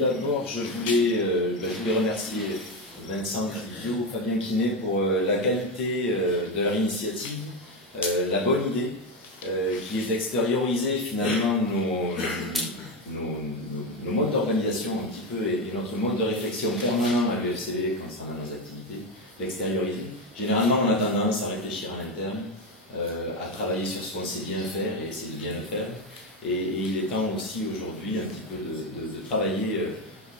d'abord, je voulais remercier Vincent Clivio, Fabien Quinet pour la qualité de leur initiative, la bonne idée, qui est d'extérioriser finalement nos modes d'organisation un petit peu et notre mode de réflexion permanent à l'UFCV concernant nos activités, l'extérioriser. Généralement, on a tendance à réfléchir à l'interne, à travailler sur ce qu'on sait bien faire et essayer de bien le faire. Et il est temps aussi aujourd'hui un petit peu de travailler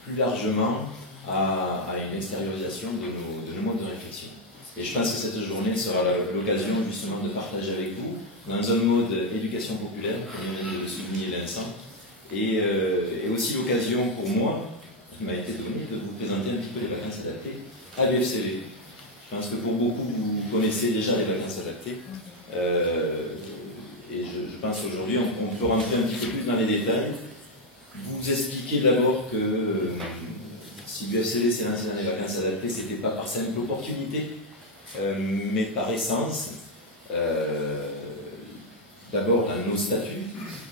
plus largement à une extériorisation de nos modes de réflexion. Et je pense que cette journée sera l'occasion justement de partager avec vous dans un mode éducation populaire, comme vient de souligner Vincent, et aussi l'occasion pour moi, qui m'a été donnée, de vous présenter un petit peu les vacances adaptées à l'UFCV. Je pense que pour beaucoup, vous connaissez déjà les vacances adaptées. Et je pense qu'aujourd'hui, on peut rentrer un petit peu plus dans les détails. Vous expliquer d'abord que si l'UFCV s'est lancé dans les vacances adaptées, ce n'était pas par simple opportunité, mais par essence. D'abord dans nos statuts,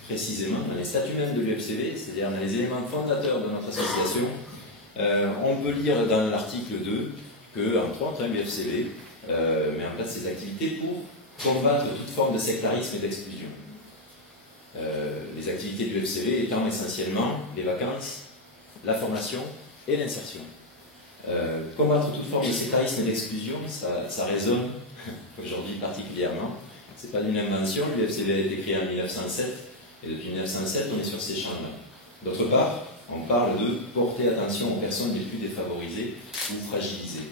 précisément, dans les statuts même de l'UFCV, c'est-à-dire dans les éléments fondateurs de notre association, on peut lire dans l'article 2 que, entre autres, l'UFCV met en place ses activités pour combattre toute forme de sectarisme et d'exclusion. Les activités de l'UFCV étant essentiellement les vacances, la formation et l'insertion. Combattre toute forme de sectarisme et d'exclusion, ça résonne aujourd'hui particulièrement. Ce n'est pas une invention, l'UFCV a été créé en 1907, et depuis 1907, on est sur ces champs-là. D'autre part, on parle de porter attention aux personnes les plus défavorisées ou fragilisées.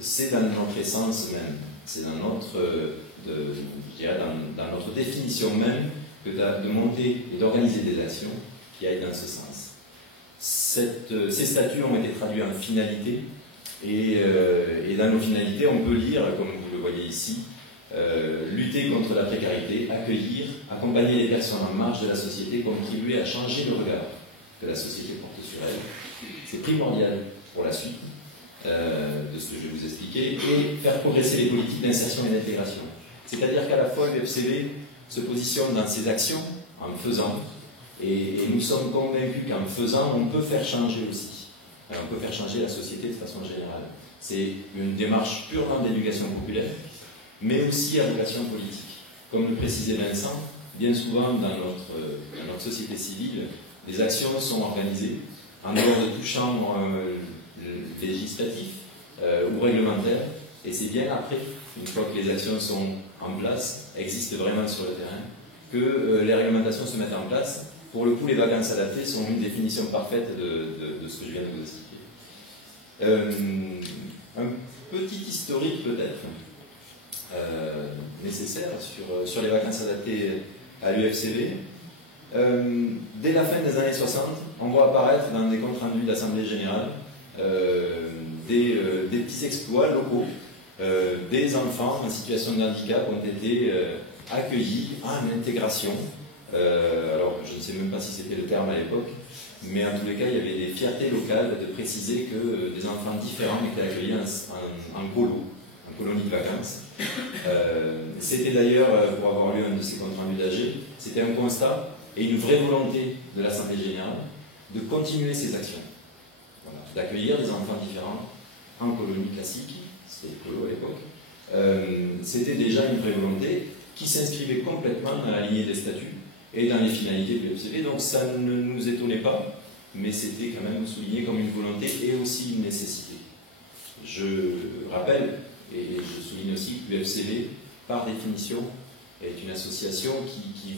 C'est dans notre essence même, c'est dans notre, dans notre définition même que de monter et d'organiser des actions qui aillent dans ce sens. Ces statuts ont été traduits en finalités, et dans nos finalités, on peut lire, comme vous le voyez ici, lutter contre la précarité, accueillir, accompagner les personnes en marge de la société, contribuer à changer le regard que la société porte sur elle. C'est primordial pour la suite de ce que je vais vous expliquer, et faire progresser les politiques d'insertion et d'intégration. C'est-à-dire qu'à la fois l'UFCV se positionne dans ses actions en faisant, et nous sommes convaincus qu'en faisant, on peut faire changer aussi. Alors, on peut faire changer la société de façon générale. C'est une démarche purement d'éducation populaire, mais aussi à vocation politique. Comme le précisait Vincent, bien souvent dans notre société civile, les actions sont organisées en dehors de tout champ législatif ou réglementaire, et c'est bien après, une fois que les actions sont en place, existent vraiment sur le terrain, que les réglementations se mettent en place. Pour le coup, les vacances adaptées sont une définition parfaite de ce que je viens de vous expliquer. Un petit historique peut-être nécessaire sur les vacances adaptées à l'UFCV. Dès la fin des années 60, on voit apparaître dans des comptes rendus d'Assemblée Générale des petits exploits locaux, des enfants en situation de handicap ont été accueillis en intégration. Alors, je ne sais même pas si c'était le terme à l'époque, mais en tous les cas, il y avait des fiertés locales de préciser que des enfants différents étaient accueillis en colonie de vacances. C'était d'ailleurs, pour avoir lu un de ces comptes rendus d'AG, c'était un constat et une vraie volonté de l'Assemblée Générale de continuer ces actions. Voilà, d'accueillir des enfants différents en colonie classique, c'était écolo à l'époque. C'était déjà une vraie volonté qui s'inscrivait complètement dans la lignée des statuts et dans les finalités de l'UFCV, donc ça ne nous étonnait pas, mais c'était quand même souligné comme une volonté et aussi une nécessité. Je rappelle, et je souligne aussi que l'UFCV, par définition, est une association qui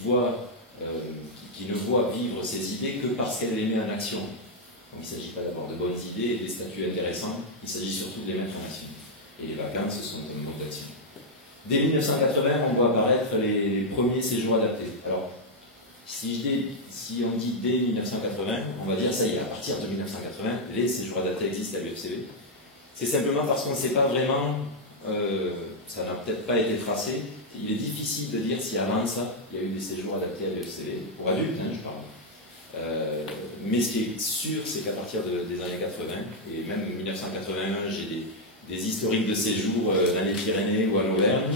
ne voit vivre ses idées que parce qu'elle les met en action. Donc il ne s'agit pas d'avoir de bonnes idées et des statuts intéressants, il s'agit surtout de les mettre en action. Et les vacances, ce sont des modes d'action. Dès 1980, on voit apparaître les premiers séjours adaptés. Alors, si on dit dès 1980, on va dire ça y est, à partir de 1980, les séjours adaptés existent à l'UFCV. C'est simplement parce qu'on ne sait pas vraiment, ça n'a peut-être pas été tracé, il est difficile de dire si avant ça, il y a eu des séjours adaptés à l'UFCV, pour adultes, je parle. Mais ce qui est sûr, c'est qu'à partir des années 80, et même 1981, j'ai des historiques de séjours dans les Pyrénées ou en Auvergne,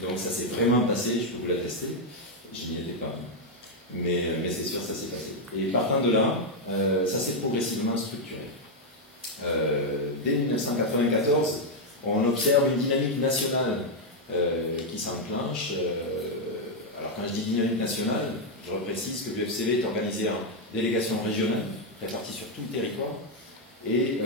donc ça s'est vraiment passé, je peux vous l'attester, je n'y étais pas. Mais c'est sûr, ça s'est passé. Et partant de là, ça s'est progressivement structuré. Dès 1994, on observe une dynamique nationale qui s'enclenche. Alors quand je dis dynamique nationale, je reprécise que l'UFCV est organisé en délégation régionale, répartie sur tout le territoire. Et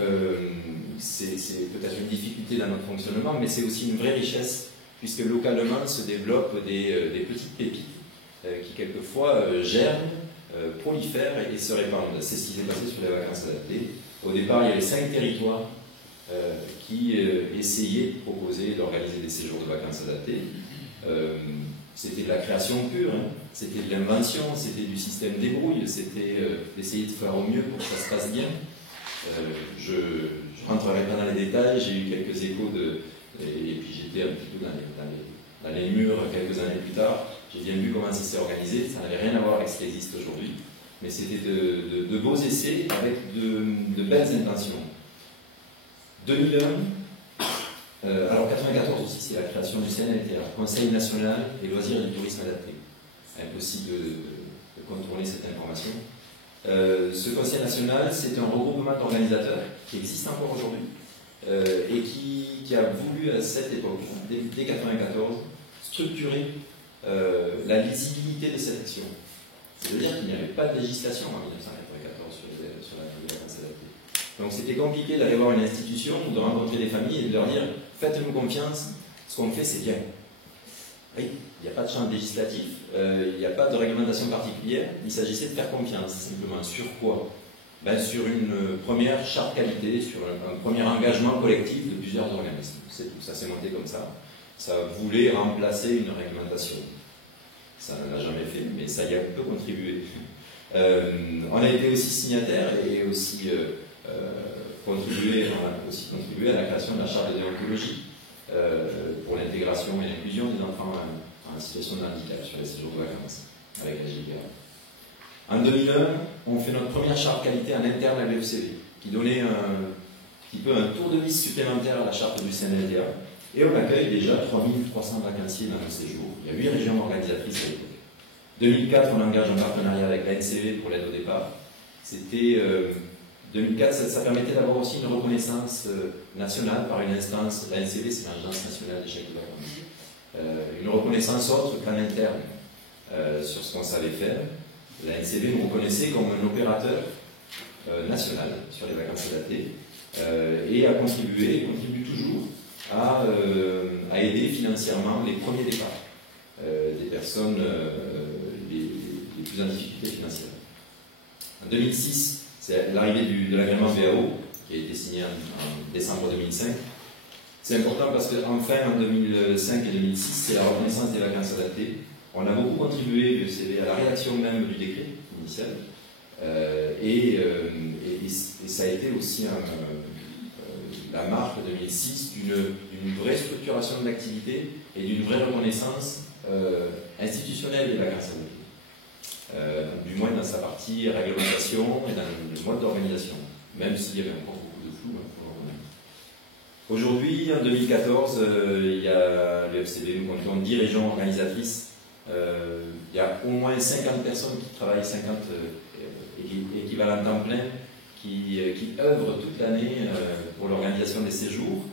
c'est peut-être une difficulté dans notre fonctionnement, mais c'est aussi une vraie richesse, puisque localement se développent des petites pépites qui quelquefois germent, prolifèrent et se répandent. C'est ce qui s'est passé sur les vacances adaptées. Au départ, il y avait 5 territoires qui essayaient de proposer, d'organiser des séjours de vacances adaptés. C'était de la création pure, hein. C'était de l'invention, c'était du système débrouille, c'était d'essayer de faire au mieux pour que ça se passe bien. Je ne rentrerai pas dans les détails, j'ai eu quelques échos et puis j'étais un petit peu dans les murs quelques années plus tard. J'ai bien vu comment ça s'est organisé, ça n'avait rien à voir avec ce qui existe aujourd'hui, mais c'était de beaux essais avec de belles intentions. 2001, alors 94 aussi, c'est la création du CNLTA, Conseil national des loisirs et du tourisme adapté. Impossible de contourner cette information. Ce Conseil national, c'est un regroupement d'organisateurs qui existe encore aujourd'hui et qui a voulu à cette époque, dès 1994, structurer la lisibilité de cette action. C'est-à-dire qu'il n'y avait pas de législation en 1994 sur la vacances adaptée. Donc c'était compliqué d'aller voir une institution, de rencontrer des familles et de leur dire « faites-nous confiance, ce qu'on fait c'est bien ». Oui, il n'y a pas de champ législatif, il n'y a pas de réglementation particulière, il s'agissait de faire confiance, simplement. Sur quoi? Ben, sur une première charte qualité, sur un premier engagement collectif de plusieurs organismes. C'est tout, ça s'est monté comme ça. Ça voulait remplacer une réglementation. Ça ne l'a jamais fait, mais ça y a un peu contribué. On a été aussi signataire et aussi contribué à la création de la charte de déontologie pour l'intégration et l'inclusion des enfants en situation de handicap sur les séjours de vacances avec la GIGA. En 2001, on fait notre première charte qualité en interne à l'UFCV, qui donnait un petit peu un tour de vis supplémentaire à la charte du CNLTA. Et on accueille déjà 3300 vacanciers dans nos séjours. Il y a 8 régions organisatrices à l'époque. 2004, on engage un partenariat avec l'ANCV pour l'aide au départ. C'était 2004, ça permettait d'avoir aussi une reconnaissance nationale par une instance. L'ANCV, c'est l'Agence nationale des chèques de vacances. Une reconnaissance autre qu'en interne sur ce qu'on savait faire. L'ANCV nous reconnaissait comme un opérateur national sur les vacances adaptées et a contribué, et contribue toujours, à aider financièrement les premiers départs des personnes les plus en difficulté financière. En 2006, c'est l'arrivée de l'agrément VAO qui a été signé en décembre 2005. C'est important parce qu'enfin, en 2005 et 2006, c'est la reconnaissance des vacances adaptées. On a beaucoup contribué, l'UFCV, à la rédaction même du décret initial. Et ça a été aussi la marque 2006 d'une vraie structuration de l'activité et d'une vraie reconnaissance institutionnelle des vacances adaptées. Du moins dans sa partie réglementation et dans le mode d'organisation, même s'il y avait encore beaucoup de flou. Aujourd'hui, en 2014, il y a l'UFCV, nous comptons 10 régions organisatrices. Il y a au moins 50 personnes qui travaillent, 50 équivalents temps plein, qui œuvrent toute l'année pour l'organisation des séjours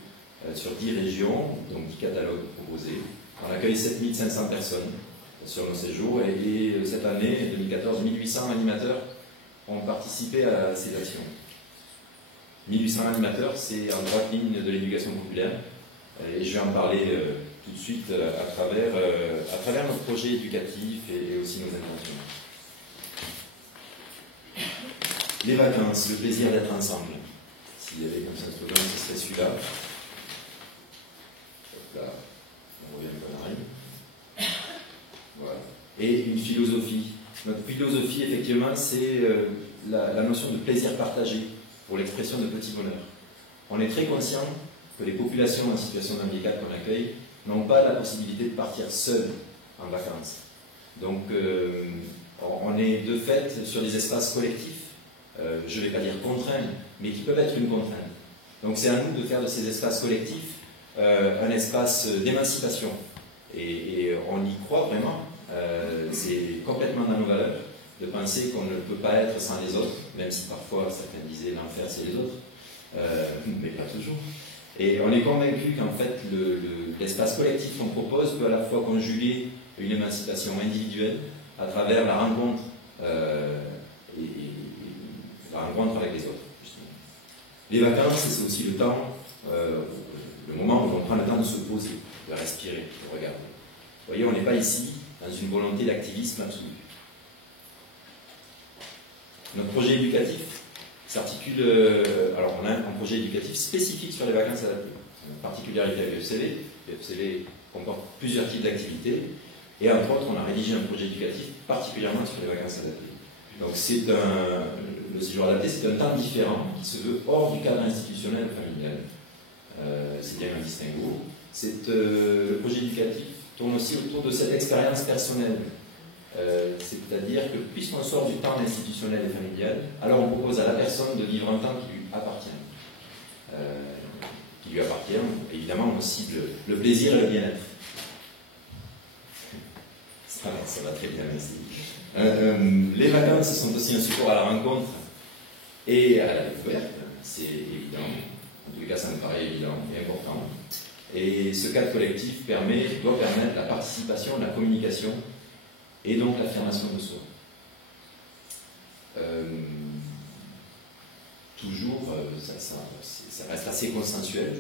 sur 10 régions, donc 10 catalogues proposés. On accueille 7500 personnes sur nos séjours et cette année, 2014, 1800 animateurs ont participé à ces actions. 1800 animateurs, c'est en droite ligne de l'éducation populaire et je vais en parler tout de suite à travers notre projet éducatif et aussi nos intentions. Les vacances, le plaisir d'être ensemble. S'il y avait comme ça un slogan, ce serait celui-là. Là, on revient un peu en arrière. Voilà. Et une philosophie. Notre philosophie, effectivement, c'est la notion de plaisir partagé pour l'expression de petits bonheurs. On est très conscient que les populations en situation de handicap qu'on accueille n'ont pas la possibilité de partir seules en vacances. Donc, on est de fait sur des espaces collectifs, je ne vais pas dire contraints, mais qui peuvent être une contrainte. Donc, c'est à nous de faire de ces espaces collectifs un espace d'émancipation. Et on y croit vraiment, c'est complètement dans nos valeurs. de penser qu'on ne peut pas être sans les autres, même si parfois certains disaient l'enfer c'est les autres, mais pas toujours. Et on est convaincu qu'en fait l'espace collectif qu'on propose peut à la fois conjuguer une émancipation individuelle à travers la rencontre la rencontre avec les autres. Justement. Les vacances, c'est aussi le temps, le moment où on prend le temps de se poser, de respirer, de regarder. Vous voyez, on n'est pas ici dans une volonté d'activisme absolu. Notre projet éducatif s'articule. Alors, on a un projet éducatif spécifique sur les vacances adaptées. Une particularité avec le FCV. Le FCV comporte plusieurs types d'activités. Et entre autres, on a rédigé un projet éducatif particulièrement sur les vacances adaptées. Donc, le séjour adapté, c'est un temps différent qui se veut hors du cadre institutionnel et familial. C'est bien un distinguo. Le projet éducatif tourne aussi autour de cette expérience personnelle. C'est-à-dire que puisqu'on sort du temps institutionnel et familial, alors on propose à la personne de vivre un temps qui lui appartient. Évidemment aussi le plaisir et le bien-être. Ça va très bien, merci. Les vacances sont aussi un support à la rencontre et à la découverte, c'est évident. En tous les cas, ça me paraît évident et important. Et ce cadre collectif doit permettre la participation, la communication et donc l'affirmation de soi. Toujours, ça reste assez consensuel,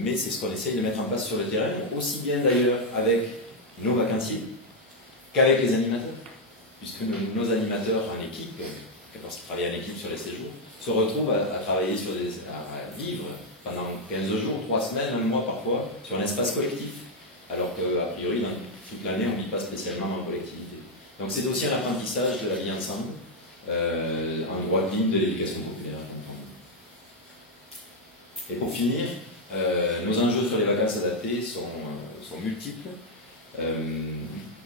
mais c'est ce qu'on essaye de mettre en place sur le terrain, aussi bien d'ailleurs avec nos vacanciers qu'avec les animateurs, puisque nos animateurs en équipe, lorsqu'ils travaillent en équipe sur les séjours, se retrouvent à travailler à vivre pendant 15 jours, 3 semaines, un mois parfois, sur un espace collectif, alors qu'a priori, dans toute l'année, on ne vit pas spécialement en collectivité. Donc c'est aussi un apprentissage de la vie ensemble, en droit de ligne de l'éducation populaire. Et pour finir, nos enjeux sur les vacances adaptées sont multiples,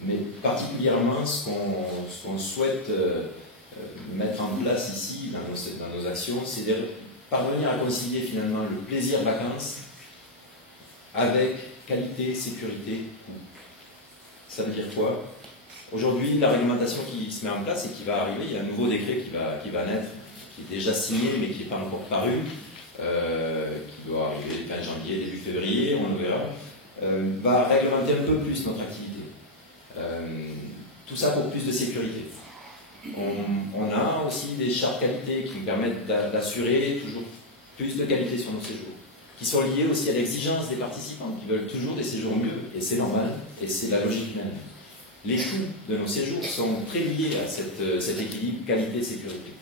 mais particulièrement ce qu'on souhaite mettre en place ici, dans nos actions, c'est de parvenir à concilier finalement le plaisir vacances avec qualité, sécurité, coût. Ça veut dire quoi? Aujourd'hui, la réglementation qui se met en place et qui va arriver, il y a un nouveau décret qui va naître, qui est déjà signé mais qui n'est pas encore paru, qui doit arriver le 15 janvier, début février, on le verra, va réglementer un peu plus notre activité. Tout ça pour plus de sécurité. On a aussi des chartes qualité qui nous permettent d'assurer toujours plus de qualité sur nos séjours, qui sont liées aussi à l'exigence des participants, qui veulent toujours des séjours mieux, et c'est normal, et c'est la logique humaine. Les coûts de nos séjours sont très liés à cet équilibre qualité-sécurité.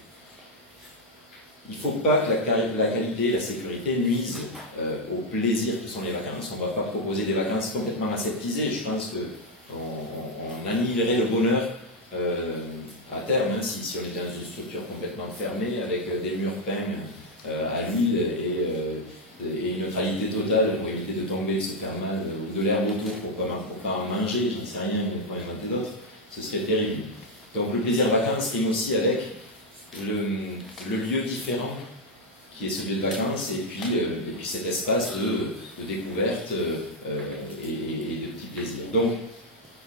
Il ne faut pas que la qualité et la sécurité nuisent au plaisir que sont les vacances. On ne va pas proposer des vacances complètement aseptisées. Je pense qu'on annihilerait le bonheur à terme, hein, si on était dans une structure complètement fermée, avec des murs peints à l'huile et une neutralité totale pour éviter de tomber, se faire mal, ou de l'herbe autour pour ne pas en manger, j'en sais rien, il faut inventer d'autres, ce serait terrible. Donc le plaisir vacances rime aussi avec le lieu différent, qui est ce lieu de vacances, et puis cet espace de découverte et de petits plaisirs. Donc,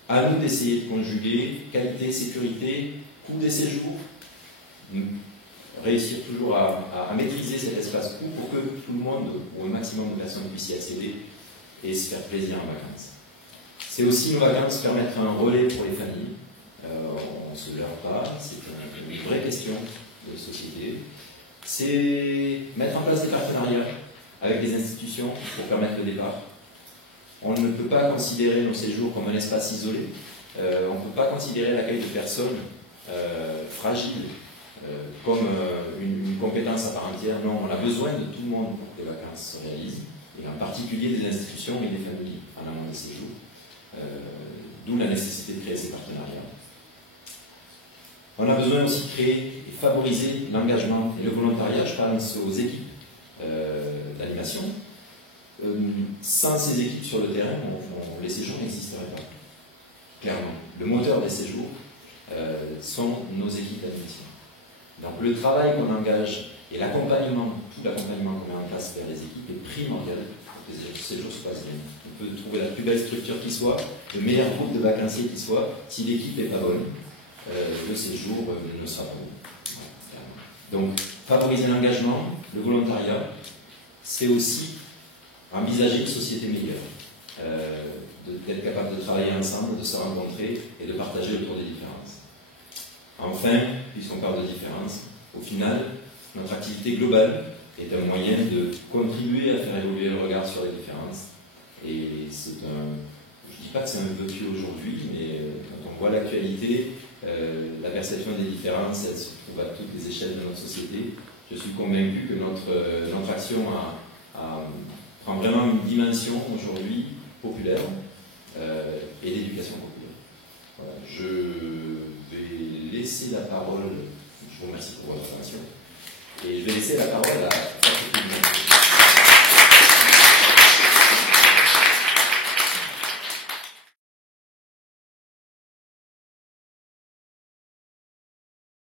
à nous d'essayer de conjuguer qualité, sécurité, coût des séjours, réussir toujours à maîtriser cet espace coût pour que tout le monde, ou un maximum de personnes, puissent y accéder et se faire plaisir en vacances. C'est aussi, nos vacances, permettre un relais pour les familles. On ne se leurre pas, c'est une vraie question de société. C'est mettre en place des partenariats avec des institutions pour permettre le départ. On ne peut pas considérer nos séjours comme un espace isolé. On ne peut pas considérer l'accueil de personnes fragiles comme une compétence à part entière. Non, on a besoin de tout le monde pour que les vacances se réalisent, et en particulier des institutions et des familles en amont des séjours. D'où la nécessité de créer ces partenariats. On a besoin aussi de créer et favoriser l'engagement et le volontariat. Je pense aux équipes d'animation. Sans ces équipes sur le terrain, les séjours n'existeraient pas. Clairement. Le moteur des séjours sont nos équipes d'animation. Donc le travail qu'on engage et l'accompagnement, tout l'accompagnement qu'on met en place vers les équipes est primordial pour que ces séjours se passent bien. On peut trouver la plus belle structure qui soit, le meilleur groupe de vacanciers qui soit, si l'équipe n'est pas bonne, le séjour ne sera pas bon. Donc, favoriser l'engagement, le volontariat, c'est aussi envisager une société meilleure, d'être capable de travailler ensemble, de se rencontrer et de partager autour des différences. Enfin, puisqu'on parle de différences, au final, notre activité globale est un moyen de contribuer à faire évoluer le regard sur les différences. Et c'est je ne dis pas que c'est un vœu pieux aujourd'hui, mais quand on voit l'actualité, la perception des différences, elle se trouve à toutes les échelles de notre société. Je suis convaincu que notre action prend vraiment une dimension aujourd'hui populaire et d'éducation populaire. Voilà. Je vais laisser la parole, je vous remercie pour votre attention, et je vais laisser la parole à